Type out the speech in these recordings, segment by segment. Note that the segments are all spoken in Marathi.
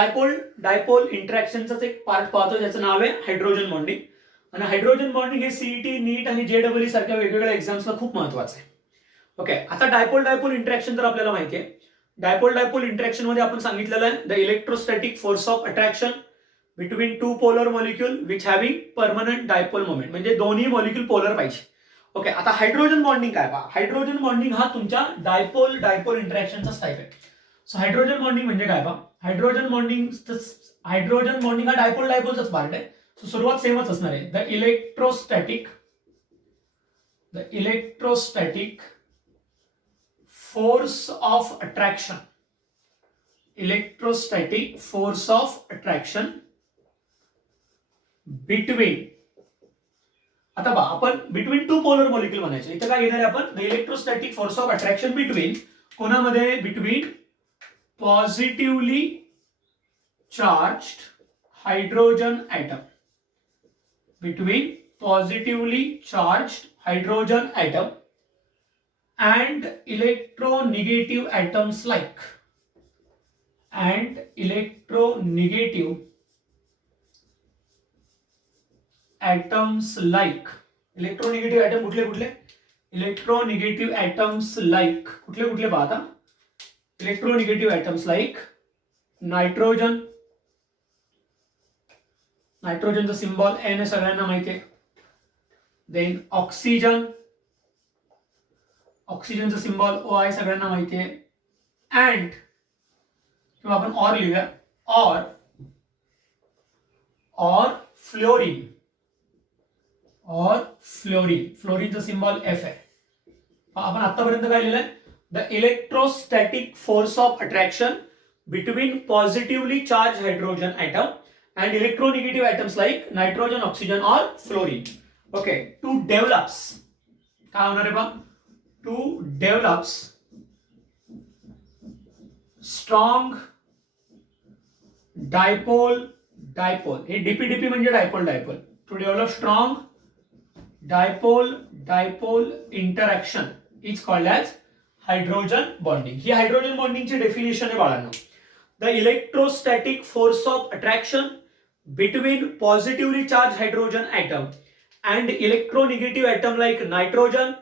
डायपोल डायपोल इंटरॅक्शनचाच एक पार्ट पाहतो ज्याचं नाव आहे हायड्रोजन बॉन्डिंग. आणि हायड्रोजन बॉन्डिंग हे सीईटी, नीट आणि JEE सारख्या वेगवेगळ्या एक्झाम्सला खूप महत्वाचं आहे. ओके, आता डायपोल डायपोल इंटरॅक्शन तर आपल्याला माहिती आहे. डायपोल डायपोल इंटरॅक्शन मध्ये आपण सांगितलेलं आहे the electrostatic force of attraction between two polar molecule which having permanent dipole moment, म्हणजे दोन्ही मॉलिक्यूल पोलर पाहिजे. ओके, आता हायड्रोजन बॉन्डिंग काय पहा. हायड्रोजन बॉन्डिंग हा तुमच्या डायपोल डायपोल इंटरॅक्शनचा टाईप आहे. सो हायड्रोजन बॉन्डिंग म्हणजे काय पहा. हायड्रोजन बॉन्डिंग हा डायपोल डायपोलचाच पार्ट आहे. सो सुरुवात सेमच असणार आहे. The electrostatic force of attraction, electrostatic force of attraction between, आता बघा आपण बिटवीन टू पोलर मॉलिक्यूल म्हणायचं. इथे काय घेणार आहे आपण, the electrostatic force of attraction between, कोणामध्ये, between positively charged hydrogen atom, between positively charged hydrogen atom and electronegative atoms like electronegative atoms like कुठले कुठले, इलेक्ट्रोनिगेटिव्ह atoms like कुठले कुठले पाहता, इलेक्ट्रोनिगेटिव्ह atoms like नायट्रोजन, नायट्रोजनचा सिम्बॉल N आहे सगळ्यांना माहिती आहे. देन ऑक्सिजन, ऑक्सिजनचा सिम्बॉल O आहे सगळ्यांना माहिती आहे. अँड किंवा आपण ऑर लिहूया, ऑर फ्लोरीन, फ्लोरीनचा सिम्बॉल F आहे. आपण आतापर्यंत काय लिहिलंय, the electrostatic force of attraction between positively charge hydrogen atom and electronegative atoms like nitrogen, oxygen or fluorine. Okay, to develops, काय होणार आहे बा, to develops strong dipole, हे डीपीडीपी म्हणजे dipole dipole. To develop strong dipole interaction is called as hydrogen bonding. ही हायड्रोजन बॉन्डिंगची डेफिनेशन आहे बाळांनो. The electrostatic force of attraction between positively charge hydrogen atom and electronegative atom like nitrogen,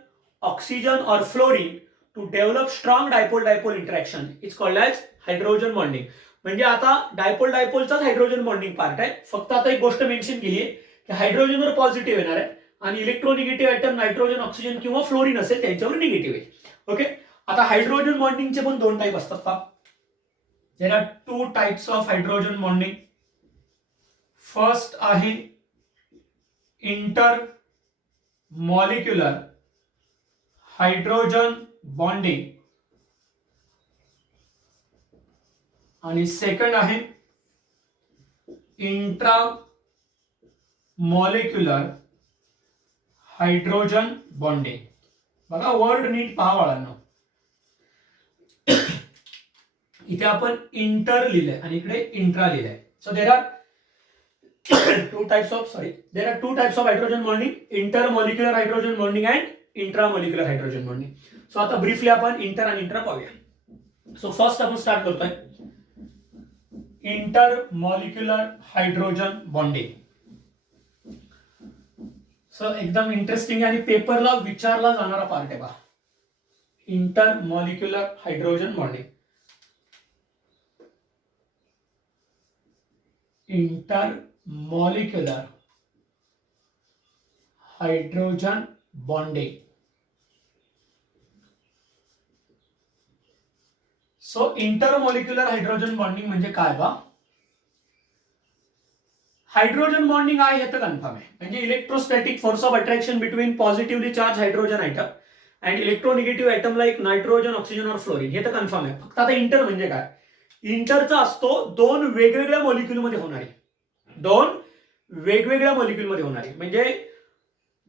oxygen or fluorine to develop strong dipole interaction is called as hydrogen bonding. म्हणजे आता डायपोल डायपोलचाच हायड्रोजन बॉन्डिंग पार्ट आहे. फक्त आता एक गोष्ट मेन्शन केली आहे की हायड्रोजनवर पॉझिटिव्ह येणार आहे आणि इलेक्ट्रोनिगेटिव्ह ॲटम नायट्रोजन, ऑक्सिजन किंवा फ्लोरीन असेल त्यांच्यावर निगेटिव्ह आहे. ओके, आता हायड्रोजन बॉन्डिंगचे पण दोन टाईप असतात पहा. There are two types of hydrogen bonding. First आहे इंटर मॉलिक्युलर हायड्रोजन बॉन्डिंग आणि सेकंड आहे इंट्रा मॉलिक्युलर हायड्रोजन बॉन्डिंग. बघा वर्ड नीट पहा बाळांनो. इथे आपण इंटर लिहिलंय आणि इकडे इंट्रा लिहिलंय. So there are two types of hydrogen bonding, intermolecular hydrogen bonding and intramolecular hydrogen bonding. So आता ब्रीफली आपण इंटर आणि इंट्रा पाहूया. सो फर्स्ट आपण स्टार्ट करतोय intermolecular hydrogen bonding. So एकदम इंटरेस्टिंग आणि पेपरला विचारला जाणारा पार्ट आहे पहा, intermolecular hydrogen bonding. Intermolecular hydrogen bonding. So intermolecular hydrogen bonding म्हणजे काय बा, हायड्रोजन बॉन्डिंग आहे हे तर कन्फर्म आहे. म्हणजे electrostatic force of attraction between positively charge hydrogen atom and electronegative atom like nitrogen, oxygen और फ्लोरीन, हे तर कन्फर्म आहे. फक्त आता इंटर म्हणजे काय, इंटरचा असतो दोन वेगवेगळ्या मॉलिक्यूलमध्ये होणारी, म्हणजे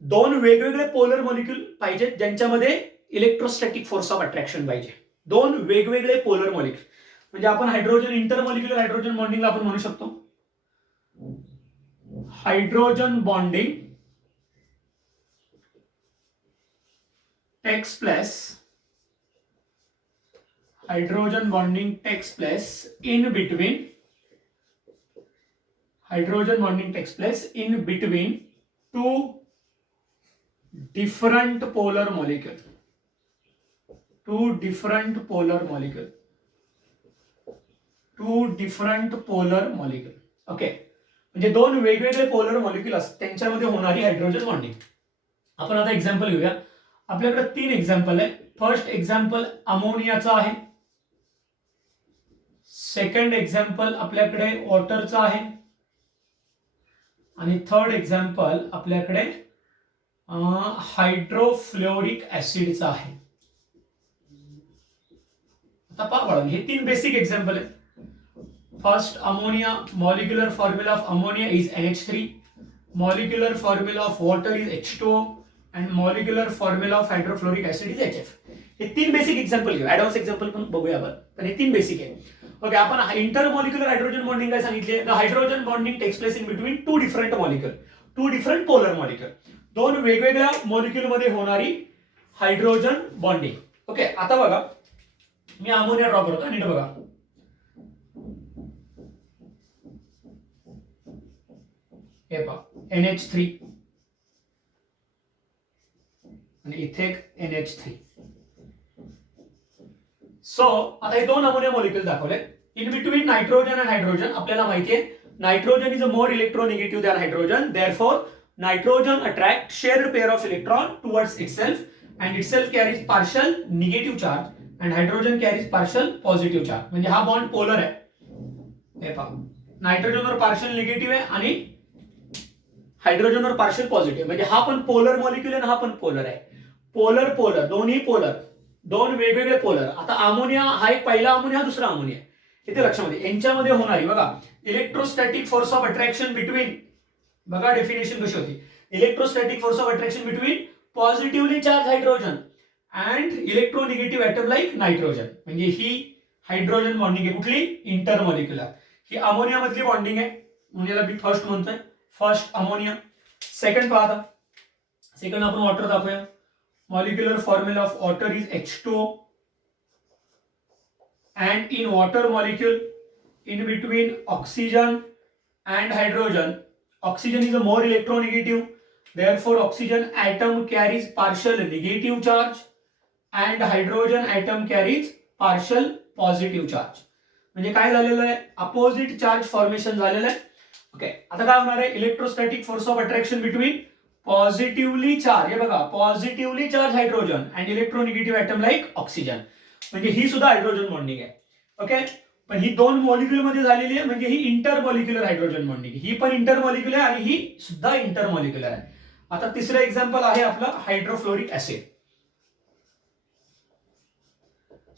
दोन वेगवेगळे पोलर मॉलिक्यूल पाहिजेत ज्यांच्यामध्ये इलेक्ट्रोस्टॅटिक फोर्स ऑफ अट्रॅक्शन पाहिजे. दोन वेगवेगळे पोलर मॉलिक्यूल म्हणजे आपण हायड्रोजन इंटरमॉलिक्युलर हायड्रोजन बॉन्डिंगला आपण म्हणू शकतो hydrogen bonding takes place, hydrogen bonding takes place in between hydrogen bonding takes place in between two different polar molecule. Two different polar molecule. Okay, म्हणजे दोन वेगवेगळे पोलर मॉलिक्यूल असतात त्यांच्यामध्ये होणारी हायड्रोजन बॉन्डिंग. आपण आता एक्झाम्पल घेऊया. आपल्याकडे 3 एक्झाम्पल आहे. फर्स्ट एक्झाम्पल अमोनियाचा आहे. सेकंड एक्झाम्पल आपल्याकडे वॉटरचा आहे. आणि थर्ड एक्झाम्पल आपल्याकडे हायड्रोफ्लोरिक ऍसिडचा आहे. आता पहा, हे 3 बेसिक एक्झाम्पल आहेत. First ammonia, molecular formula of ammonia is NH3, molecular formula of water is H2O and molecular formula of hydrofluoric acid is HF. हे 3 बेसिक एक्झाम्पल घेऊ. ऍडव्हान्स एक्झाम्पल पण बघूया आपण, पण हे 3 बेसिक आहे. ओके, आपण इंटरमॉलिक्युलर हायड्रोजन बॉन्डिंग काय सांगितले? The hydrogen bonding takes place in between two different molecule, two different polar molecule. दोन वेगवेगळ्या मॉलिक्युल मध्ये होणारी हायड्रोजन बॉन्डिंग. ओके, आता बघा, मी अमोनिया ड्रॉ करतो. नीट बघा, हे पहा NH3 आणि इथे एक NH3. सो आता हे 2 अमोनिया मॉलिक्युल दाखवले. In between nitrogen and hydrogen आपल्याला माहिती आहे nitrogen is a more electronegative than hydrogen. Therefore nitrogen attract shared pair of electron towards itself and itself carries partial negative charge and hydrogen carries partial positive charge. म्हणजे हा बॉन्ड पोलर आहे. हे पहा, नायट्रोजनवर पार्शियल निगेटिव्ह आहे आणि हायड्रोजनवर पार्शियल पॉझिटिव्ह. म्हणजे हा पण पोलर मॉलिक्युल आहे आणि हा पण पोलर आहे. पोलर पोलर दोन्ही पोलर, दोन वेगवेगळे पोलर. आता अमोनिया हा एक पहिला अमोनिया, दुसरा अमोनिया. इथे लक्षामध्ये यांच्यामध्ये होणारी बघा electrostatic force of attraction between, बघा डेफिनेशन कशी होती. Electrostatic force of attraction between positively charge hydrogen and electronegative atom like nitrogen. म्हणजे ही हायड्रोजन बॉन्डिंग आहे. कुठली? इंटरमॉलिक्युलर. ही अमोनिया मधली बॉन्डिंग आहे, म्हणजे याला मी फर्स्ट म्हणतोय. First ammonia. सेकंड पाहता, सेकंड आपण वॉटर दाखवूया. Molecular formula of water is H2O and in water molecule in between oxygen and hydrogen, oxygen is a more electronegative, therefore oxygen atom carries partial negative charge and hydrogen atom carries partial positive charge. म्हणजे काय झालेलं आहे? अपोजिट चार्ज फॉर्मेशन झालेलं आहे. ओके, आता काय होणार आहे? Electrostatic force of attraction between positively charge, हे बघा positively charge hydrogen and electronegative atom like oxygen. म्हणजे ही सुद्धा हायड्रोजन बॉन्डिंग आहे. ओके, पण ही 2 मॉलिक्युल मध्ये झालेली आहे, म्हणजे ही इंटरमॉलिक्युलर हायड्रोजन बॉन्डिंग. ही पण इंटरमॉलिक्युलर आहे आणि ही सुद्धा इंटरमॉलिक्युलर आहे. आता तिसरं एक्झाम्पल आहे आपलं hydrofluoric acid.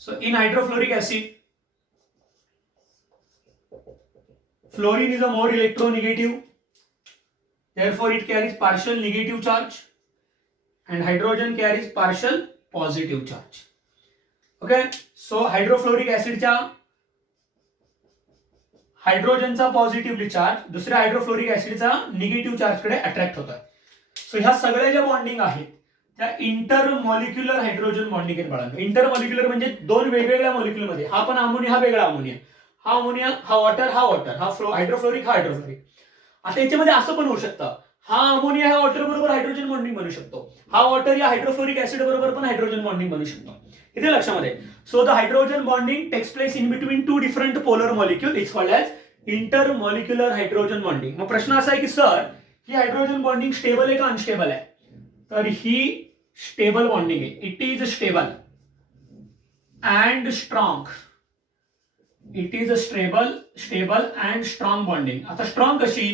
So in hydrofluoric acid fluorine is a more electronegative, therefore it carries partial negative charge and hydrogen carries partial positive charge. Okay, so hydrofluoric ऍसिडच्या हायड्रोजनचा पॉझिटिव्हली चार्ज दुसऱ्या हायड्रोफ्लोरिक ऍसिडचा निगेटिव्ह चार्जकडे अट्रॅक्ट होतोय. सो ह्या सगळ्या ज्या बॉन्डिंग आहेत त्या इंटरमॉलिक्युलर हायड्रोजन बॉन्डिंग आहेत बाळांनो. इंटरमॉलिक्युलर म्हणजे 2 वेगवेगळ्या मॉलिक्युल मध्ये, हा पण अमोनिया, हा वेगळा अमोनिया, हा अमोनिया, हा वॉटर, हा वॉटर, हा हायड्रोफ्लोरिक, हा हायड्रोफ्लोरिक. आता याच्यामध्ये असं पण होऊ शकतं, हा अमोनिया ह्या वॉटर बरोबर हायड्रोजन बॉन्डिंग बनू शकतो, हा वॉटर या हायड्रोफ्लोरिक ऍसिड बरोबर पण हायड्रोजन बॉन्डिंग बनू शकतो. इथे लक्षामध्ये. So the hydrogen bonding takes place in between 2 different polar molecule is called as intermolecular hydrogen bonding. मग प्रश्न असा आहे की सर ही हायड्रोजन बॉन्डिंग स्टेबल आहे का अनस्टेबल आहे? तर ही स्टेबल बॉन्डिंग आहे. It is stable and strong. It is a stable and strong bonding. आता स्ट्रॉंग कशी?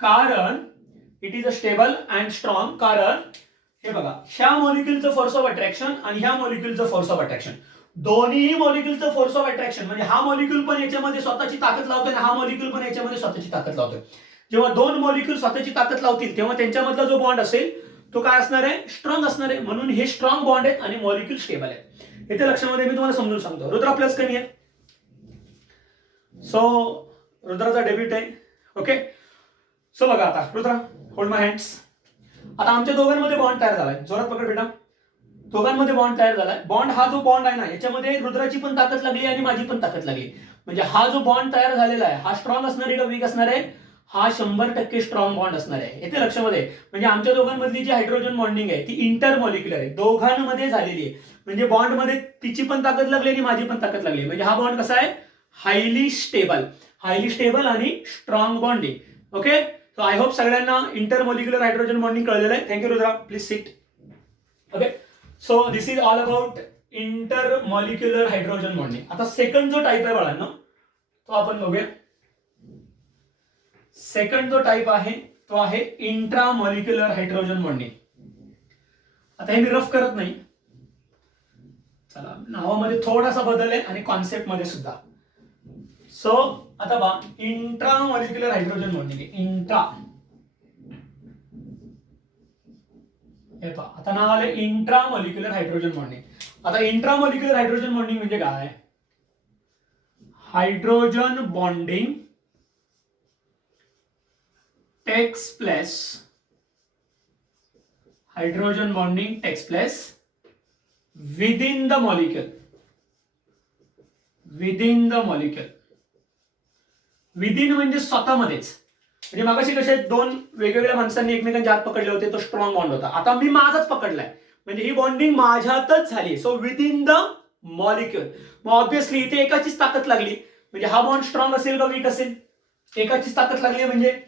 कारण it is a stable and strong कारण हे बघा ह्या मॉलिक्युलचं फोर्स ऑफ अट्रॅक्शन आणि ह्या मॉलिक्युलचं फोर्स ऑफ अट्रॅक्शन, दोन्ही मॉलिक्युलचं फोर्स ऑफ अट्रॅक्शन म्हणजे हा मॉलिक्युल पण याच्यामध्ये स्वतःची ताकद लावतोय आणि हा मॉलिक्युल पण याच्यामध्ये स्वतःची ताकद लावतोय. जेव्हा 2 मॉलिक्युल स्वतःची ताकद लावतील तेव्हा त्यांच्यामधला जो बॉन्ड असेल तो काय असणार आहे? स्ट्रॉंग असणार आहे. म्हणून हे स्ट्रॉंग बॉन्ड आहेत आणि मॉलिक्युल स्टेबल आहेत. इथे लक्षामध्ये मी तुम्हाला समजून सांगतो. रुद्रा प्लस कमी आहे, सो रुद्राचा डेब्यूट आहे. ओके, सो बघा आता रुद्रा होल्ड माय हँड्स. आता आमच्या दोघांमध्ये बॉन्ड तयार झालाय. जोरात पकड बेटा. दोघांमध्ये बॉन्ड तयार झालाय. बॉन्ड हा जो बॉन्ड आहे ना याच्यामध्ये रुद्राची पण ताकद लागली आणि माझी पण ताकद लागली. म्हणजे हा जो बॉन्ड तयार झालेला आहे हा स्ट्रॉंग असणार आहे का वीक असणार आहे? हा 100% स्ट्रॉंग बॉन्ड असणार आहे. येते लक्षामध्ये. म्हणजे आमच्या दोघांमधली जी हायड्रोजन बॉन्डिंग आहे ती इंटरमॉलिक्युलर आहे, दोघांमध्ये झालेली आहे. म्हणजे बॉन्डमध्ये तिची पण ताकद लागली आणि माझी पण ताकद लागली. म्हणजे हा बॉन्ड कसा आहे, हायली स्टेबल आणि strong bonding. Okay, so I hope सगळ्यांना इंटरमॉलिक्युलर हायड्रोजन बॉन्डिंग कळलेलं आहे. Thank you Rudra, please sit. Okay, so this is all about intermolecular hydrogen bonding. आता सेकंड जो टाईप आहे बाळांनो तो आपण बघूया. सेकंड जो टाइप आहे तो आहे इंट्रामॉलिक्युलर हायड्रोजन बॉन्डिंग. आता हे मी रफ करत नाही, चला नावामध्ये थोडासा बदल आहे आणि कॉन्सेप्ट मध्ये सुद्धा. सो आता बा इंट्रामॉलिक्युलर हायड्रोजन बॉन्डिंग इंट्रा, हे पहा आता नाव आले इंट्रामॉलिक्युलर हायड्रोजन बॉन्डिंग. आता इंट्रामॉलिक्युलर हायड्रोजन बॉन्डिंग म्हणजे काय, hydrogen bonding takes place, hydrogen bonding takes place within the molecule. Within म्हणजे स्वतःमध्येच. म्हणजे मागाशी कसे दोन वेगवेगळ्या माणसांनी एकमेकांच्या हात पकडले होते, तो स्ट्रॉंग बॉन्ड होता. आता मी माझाच पकडलाय, म्हणजे ही बॉन्डिंग माझ्यातच झाली. So within the molecule. मग ऑब्विसली इथे एकाचीच ताकद लागली, म्हणजे हा बॉन्ड स्ट्रॉंग असेल का वीक असेल. एकाचीच ताकद लागली म्हणजे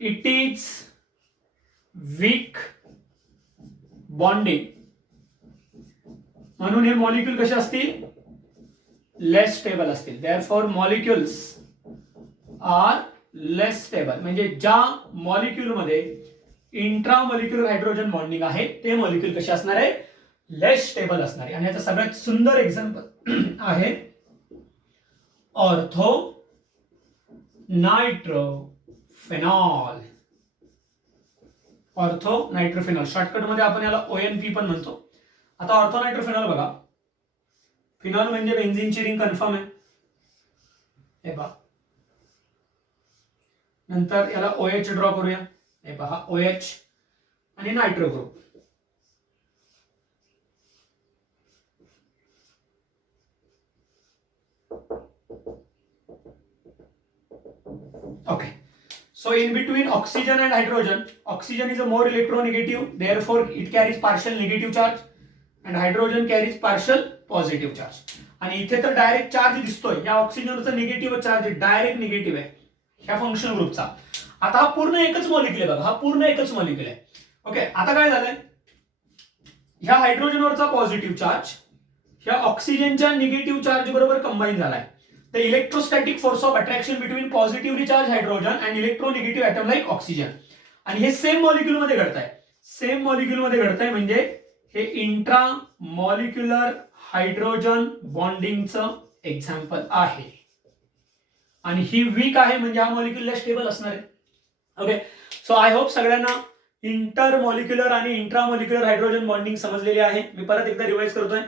इट इज वीक बॉन्डिंग. म्हणून हे मॉलिक्यूल कसे असतील, लेस स्टेबल असतील. देअरफॉर मॉलिक्युल्स आर लेस स्टेबल. म्हणजे ज्या मॉलिक्यूल मध्ये इंट्रामॉलिक्युलर हायड्रोजन बॉन्डिंग आहे ते मॉलिक्यूल कसे असणार आहे, लेस स्टेबल असणार आहे. आणि याचा सगळ्यात सुंदर एक्झाम्पल आहे ortho nitrophenol. Ortho nitrophenol shortcut मध्ये आपण याला ONP पण म्हणतो. आता ऑर्थो नायट्रोफेनॉल बघा, फिनॉल म्हणजे बेन्झीनची रिंग कन्फर्म आहे, हे पहा. नंतर याला OH ड्रॉ करूया, हे पहा OH आणि nitro group. Okay. So in between oxygen and hydrogen, oxygen is a more electronegative, therefore it carries partial negative charge and hydrogen carries partial positive charge. आणि इथे तर डायरेक्ट चार्ज दिसतोय, या ऑक्सिजनचा निगेटिव्ह चार्ज डायरेक्ट निगेटिव्ह आहे ह्या फंक्शनल ग्रुपचा. आता हा पूर्ण एकच मॉलिक्युल आहे बघा, हा पूर्ण एकच मॉलिक्युल आहे. ओके, आता काय झालंय, ह्या हायड्रोजनवरचा पॉझिटिव्ह चार्ज ह्या ऑक्सिजनच्या निगेटिव्ह चार्ज बरोबर कंबाईन झालाय. The electrostatic force of attraction between positively charged hydrogen and electronegative atom like oxygen. आणि हे सेम मॉलिक्यूल मध्ये घडतंय, म्हणजे हे इंट्रा मॉलिक्युलर हायड्रोजन बॉन्डिंगचं एक्झाम्पल आहे. आणि ही वीक आहे म्हणजे हा मॉलिक्युल स्टेबल असणार आहे. ओके, सो आय होप सगळ्यांना इंटरमॉलिक्युलर आणि इंट्रामॉलिक्युलर हायड्रोजन बॉन्डिंग समजलेली आहे. मी परत एकदा रिवाइज करतोय.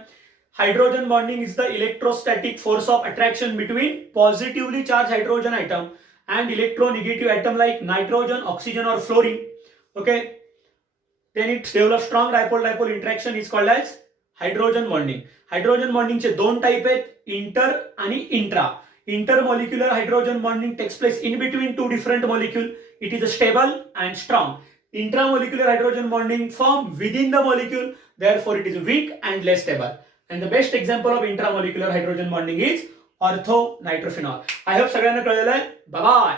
Hydrogen bonding is the electrostatic force of attraction between positively charged hydrogen atom and electronegative atom like nitrogen, oxygen or fluorine. Okay, then it develops strong dipole-dipole interaction is called as hydrogen bonding. Hydrogen bonding चे दोन टाइप आहेत, इंटर आणि intra. Intermolecular hydrogen bonding takes place in between two different molecules. It is stable and strong. Intramolecular hydrogen bonding form within the molecule, therefore it is weak and less stable. And the best example of intramolecular hydrogen bonding is ortho-nitrophenol. I hope सगळ्यांना कळलेलं आहे. Bye bye.